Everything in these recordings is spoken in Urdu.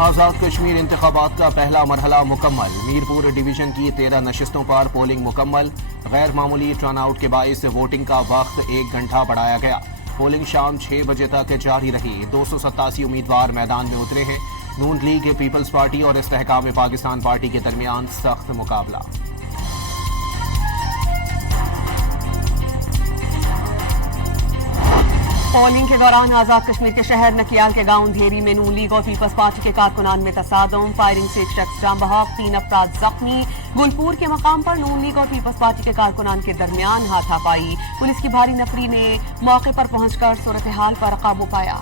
آزاد کشمیر انتخابات کا پہلا مرحلہ مکمل، میرپور ڈویژن کی 13 نشستوں پر پولنگ مکمل، غیر معمولی ٹرن آؤٹ کے باعث ووٹنگ کا وقت 1 گھنٹہ بڑھایا گیا۔ پولنگ شام 6 بجے تک جاری رہی۔ 287 امیدوار میدان میں اترے ہیں۔ نون لیگ، پیپلز پارٹی اور استحکام پاکستان پارٹی کے درمیان سخت مقابلہ۔ پولنگ کے دوران آزاد کشمیر کے شہر نکیال کے گاؤں دھیری میں نون لیگ اور پیپلز پارٹی کے کارکنان میں تصادم، فائرنگ سے 1 شخص جاں بحق، 3 افراد زخمی۔ گلپور کے مقام پر نون لیگ اور پیپلز پارٹی کے کارکنان کے درمیان ہاتھا پائی۔ پولیس کی بھاری نفری نے موقع پر پہنچ کر صورتحال پر قابو پایا۔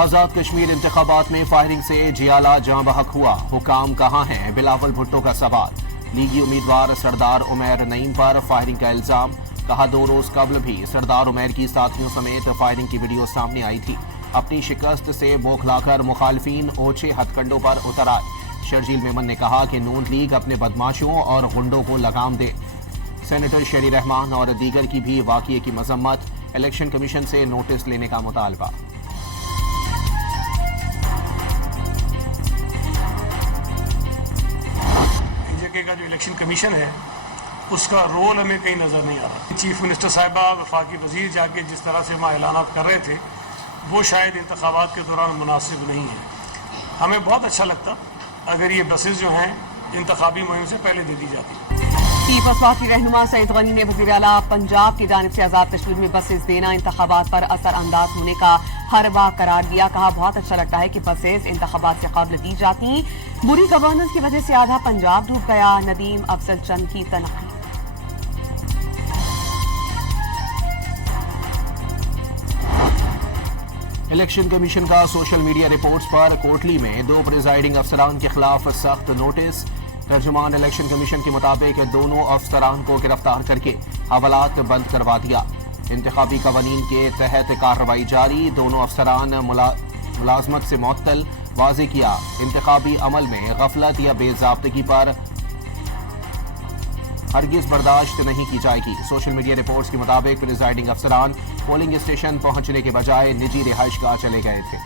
آزاد کشمیر انتخابات میں فائرنگ سے جیالہ جاں بحق ہوا، حکام کہاں ہیں؟ بلاول بھٹو کا سوال۔ لیگی امیدوار سردار عمیر نعیم پر فائرنگ کا الزام، کہا 2 روز قبل بھی سردار عمیر کی ساتھیوں سمیت فائرنگ کی ویڈیو سامنے آئی تھی۔ اپنی شکست سے بوکھلا کر مخالفین اوچھے ہتھ کنڈوں پر اتر آئے۔ شرجیل میمن نے کہا کہ نون لیگ اپنے بدماشوں اور غنڈوں کو لگام دے۔ سینیٹر شیری رحمان اور دیگر کی بھی واقعے کی مذمت، الیکشن کمیشن سے نوٹس لینے کا مطالبہ۔ کا جو الیکشن کمیشن ہے اس کا رول ہمیں کہیں نظر نہیں آ رہا۔ چیف منسٹر صاحبہ، وفاقی وزیر جا کے جس طرح سے وہاں اعلانات کر رہے تھے وہ شاید انتخابات کے دوران مناسب نہیں ہے۔ ہمیں بہت اچھا لگتا اگر یہ بسز جو ہیں انتخابی مہم سے پہلے دے دی جاتی۔ پیپلز پارٹی رہنما سعید غنی نے وزیر اعلیٰ پنجاب کی جانب سے آزاد کشمیر میں بسز دینا انتخابات پر اثر انداز ہونے کا حربہ قرار دیا۔ کہا بہت اچھا لگتا ہے کہ بسز انتخابات سے قبل دی جاتی۔ بری گورننس کی وجہ سے آدھا پنجاب ڈوب گیا، ندیم افضل چند کی تنقید۔ الیکشن کمیشن کا سوشل میڈیا رپورٹس پر کوٹلی میں 2 پریزائڈنگ افسران کے خلاف سخت نوٹس۔ ترجمان الیکشن کمیشن کے مطابق دونوں افسران کو گرفتار کر کے حوالات بند کروا دیا۔ انتخابی قوانین کے تحت کارروائی جاری، دونوں افسران ملازمت سے معطل۔ واضح کیا انتخابی عمل میں غفلت یا بے ضابطگی پر ہرگز برداشت نہیں کی جائے گی۔ سوشل میڈیا رپورٹس کے مطابق پریزائڈنگ افسران پولنگ اسٹیشن پہنچنے کے بجائے نجی رہائش گاہ چلے گئے تھے۔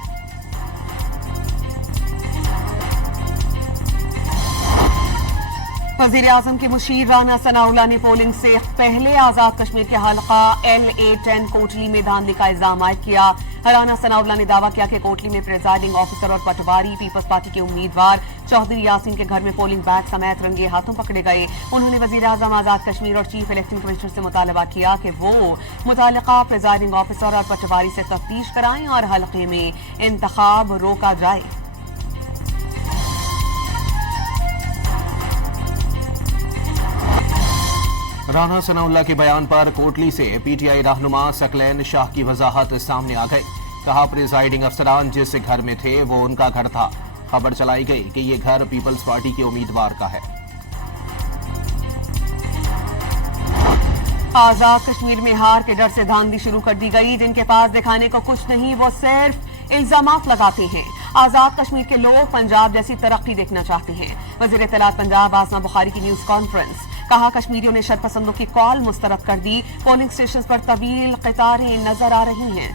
وزیر اعظم کے مشیر رانا ثناءاللہ نے پولنگ سے پہلے آزاد کشمیر کے حلقہ LA-10 کوٹلی میں دھاندلی کا الزام عائد کیا۔ رانا ثناءاللہ نے دعویٰ کیا کہ کوٹلی میں پریزائڈنگ آفیسر اور پٹواری پیپلز پارٹی کے امیدوار چودھری یاسین کے گھر میں پولنگ بیگ سمیت رنگے ہاتھوں پکڑے گئے۔ انہوں نے وزیر اعظم، آزاد کشمیر اور چیف الیکشن کمشنر سے مطالبہ کیا کہ وہ متعلقہ پریزائڈنگ آفیسر اور پٹواری سے تفتیش کرائیں اور حلقے میں انتخاب روکا جائے۔ رانا ثناءاللہ کے بیان پر کوٹلی سے پی ٹی آئی رہنما ثقلین شاہ کی وضاحت سامنے آ گئی۔ کہا پریزائڈنگ افسران جس گھر میں تھے وہ ان کا گھر تھا۔ خبر چلائی گئی کہ یہ گھر پیپلز پارٹی کے امیدوار کا ہے۔ آزاد کشمیر میں ہار کے ڈر سے دھاندلی شروع کر دی گئی۔ جن کے پاس دکھانے کو کچھ نہیں وہ صرف الزامات لگاتے ہیں۔ آزاد کشمیر کے لوگ پنجاب جیسی ترقی دیکھنا چاہتے ہیں۔ وزیر اطلاعات پنجاب آسما بخاری کی نیوز کانفرنس۔ کہا کشمیریوں نے شر پسندوں کی کال مسترد کر دی۔ پولنگ اسٹیشنز پر طویل قطاریں نظر آ رہی ہیں۔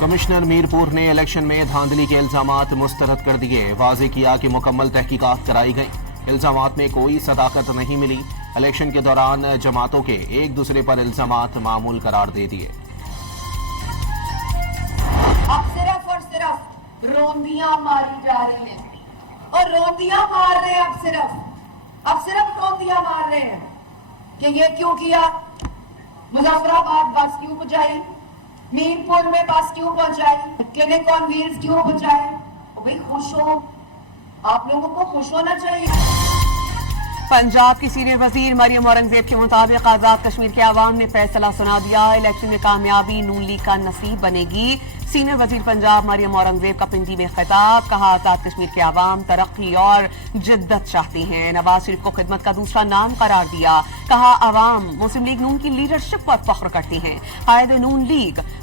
کمشنر میرپور نے الیکشن میں دھاندلی کے الزامات مسترد کر دیے۔ واضح کیا کہ مکمل تحقیقات کرائی گئیں۔ الزامات میں کوئی صداقت نہیں ملی۔ الیکشن کے دوران جماعتوں کے ایک دوسرے پر الزامات معمول قرار دے دیے۔ اب صرف اور صرف روندیاں ماری جا رہی ہیں اور روندیاں مار رہے ہیں۔ اب صرف روندیاں مار رہے ہیں کہ یہ کیوں کیا، مظفرآباد بس کیوں پہنچائی، میرپور میں بس کیوں پہنچائی، کلینک آن ویلز کیوں پہنچائے۔ بھائی خوش ہو، آپ لوگوں کو خوش ہونا چاہیے۔ پنجاب کی سینئر وزیر مریم اورنگزیب کے مطابق آزاد کشمیر کے عوام نے فیصلہ سنا دیا۔ الیکشن میں کامیابی نون لیگ کا نصیب بنے گی۔ سینئر وزیر پنجاب مریم اورنگزیب کا پنڈی میں خطاب۔ کہا آزاد کشمیر کے عوام ترقی اور جدت چاہتے ہیں۔ نواز شریف کو خدمت کا دوسرا نام قرار دیا۔ کہا عوام مسلم لیگ نون کی لیڈرشپ پر فخر کرتی ہیں۔ قائد نون لیگ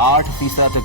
8%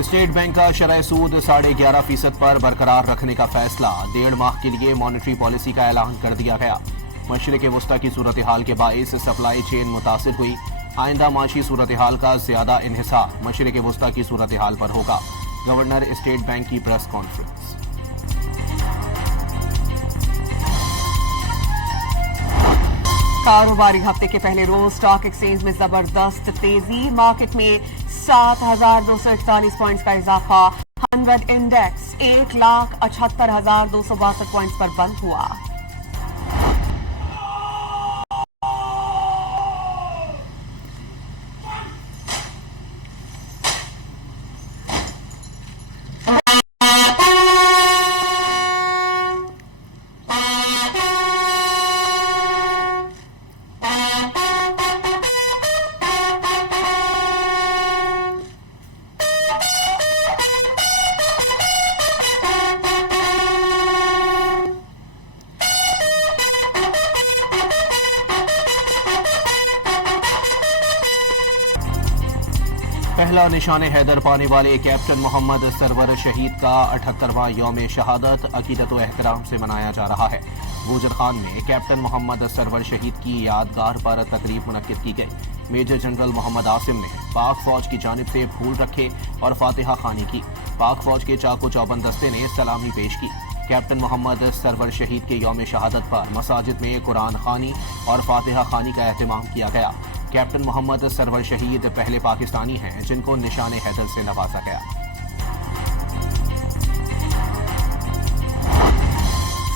اسٹیٹ بینک کا شرح سود 11.5% پر برقرار رکھنے کا فیصلہ، 1.5 ماہ کے لیے مانیٹری پالیسی کا اعلان کر دیا گیا۔ مشرق وسطی کی صورتحال کے باعث سپلائی چین متاثر ہوئی، آئندہ معاشی صورتحال کا زیادہ انحصار مشرق وسطی کی صورتحال پر ہوگا۔ گورنر اسٹیٹ بینک کی پریس کانفرنس۔ کاروباری ہفتے کے پہلے روز سٹاک ایکسچینج میں زبردست تیزی، مارکیٹ میں 7,241 پوائنٹس کا اضافہ، 100 انڈیکس 1,78,262 پوائنٹس پر بند ہوا۔ پہلا نشان حیدر پانے والے کیپٹن محمد سرور شہید کا 78واں یوم شہادت عقیدت و احترام سے منایا جا رہا ہے۔ گوجر خان میں کیپٹن محمد سرور شہید کی یادگار پر تقریب منعقد کی گئی۔ میجر جنرل محمد عاصم نے پاک فوج کی جانب سے پھول رکھے اور فاتحہ خوانی کی۔ پاک فوج کے چاق و چوبند دستے نے سلامی پیش کی۔ کیپٹن محمد سرور شہید کے یوم شہادت پر مساجد میں قرآن خوانی اور فاتحہ خوانی کا اہتمام کیا گیا۔ کیپٹن محمد سرور شہید پہلے پاکستانی ہیں جن کو نشان حیدر سے نوازا گیا۔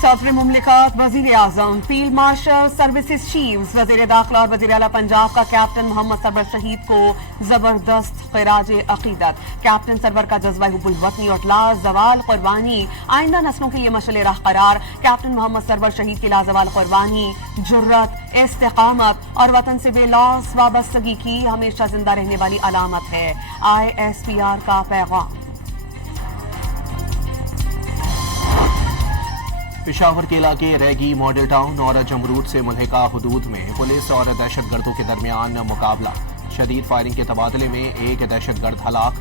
صدر مملکت، وزیر اعظم، فیلڈ مارشل، سروسز چیفز، وزیر داخلہ اور وزیر اعلیٰ پنجاب کا کیپٹن محمد سرور شہید کو زبردست خراج عقیدت۔ کیپٹن سرور کا جذبہ حب الوطنی اور لازوال قربانی آئندہ نسلوں کے لیے مشعل راہ قرار۔ کیپٹن محمد سرور شہید کی لازوال قربانی، جرت، استقامت اور وطن سے بے لوث وابستگی کی ہمیشہ زندہ رہنے والی علامت ہے۔ ISPR کا پیغام۔ پشاور کے علاقے ریگی ماڈل ٹاؤن اور جمرود سے ملحقہ حدود میں پولیس اور دہشت گردوں کے درمیان مقابلہ، شدید فائرنگ کے تبادلے میں ایک دہشت گرد ہلاک،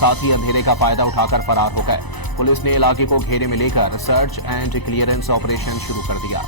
ساتھی اندھیرے کا فائدہ اٹھا کر فرار ہو گئے۔ پولیس نے علاقے کو گھیرے میں لے کر سرچ اینڈ کلیئرنس آپریشن شروع کر دیا۔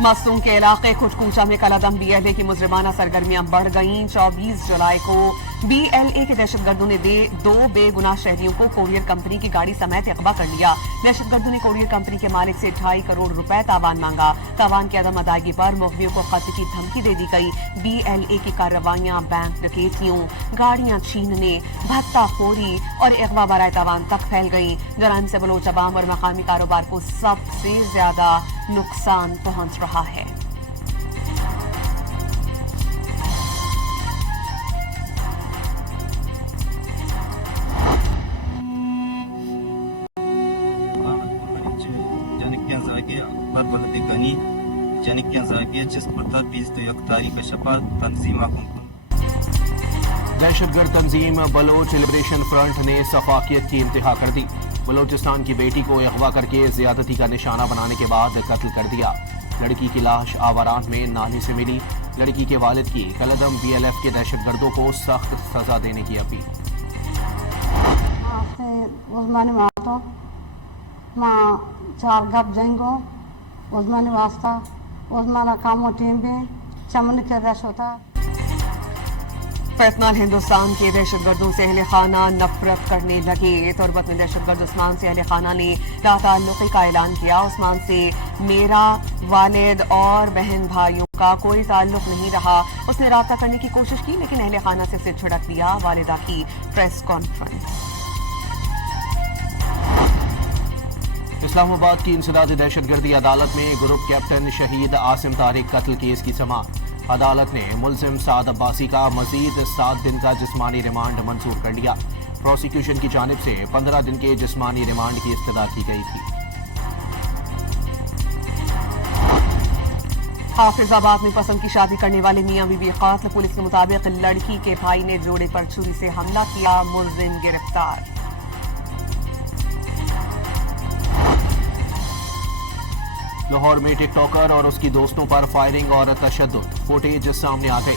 مصون کے علاقے کھٹکوچا میں کلعدم BLA کی مجرمانہ سرگرمیاں بڑھ گئیں۔ 24 جولائی کو BLA کے دہشت گردوں نے 2 بے گناہ شہریوں کو کوریئر کمپنی کی گاڑی سمیت اغوا کر لیا۔ دہشت گردوں نے کوریئر کمپنی کے مالک سے 2.5 کروڑ روپے تاوان مانگا۔ تاوان کی عدم ادائیگی پر مغویوں کو قتل کی دھمکی دے دی گئی۔ BLA کی کارروائیاں بینک ڈکیتیوں، گاڑیاں چھیننے، بھتہ خوری اور اغوا برائے تاوان تک پھیل گئیں۔ جرائم سے بلوچ عوام اور مقامی کاروبار کو سب سے زیادہ نقصان پہنچ رہا ہے۔ دہشت گرد تنظیم بلوچ لبریشن فرنٹ نے سفاکیت کی انتہا کر دی۔ بلوچستان کی بیٹی کو اغوا کر کے زیادتی کا نشانہ بنانے کے بعد قتل کر دیا۔ لڑکی کی لاش آوران میں نالی سے ملی۔ لڑکی کے والد کی کلعدم BLF کے دہشت گردوں کو سخت سزا دینے کی اپیل۔ فیصل ہندوستان کے دہشت گردوں سے اہل خانہ نفرت کرنے لگے۔ تربت میں دہشت گرد عثمان سے اہل خانہ نے لاتعلقی کا اعلان کیا۔ عثمان سے میرا والد اور بہن بھائیوں کا کوئی تعلق نہیں رہا۔ اس نے رابطہ کرنے کی کوشش کی لیکن اہل خانہ سے اسے جھڑک دیا۔ والدہ کی پریس کانفرنس۔ اسلام آباد کی انسداد دہشت گردی عدالت میں گروپ کیپٹن شہید عاصم طارق قتل کیس کی سماعت۔ عدالت نے ملزم سعد عباسی کا مزید 7 دن کا جسمانی ریمانڈ منظور کر لیا۔ پروسیکیوشن کی جانب سے 15 دن کے جسمانی ریمانڈ کی استدعا کی گئی تھی۔ حافظ آباد میں پسند کی شادی کرنے والے میاں بیوی قاتل۔ پولیس کے مطابق لڑکی کے بھائی نے جوڑے پر چھری سے حملہ کیا۔ ملزم گرفتار۔ لاہور میں ٹک ٹاکر اور اس کی دوستوں پر فائرنگ اور تشدد، فوٹیج سامنے آ گئی۔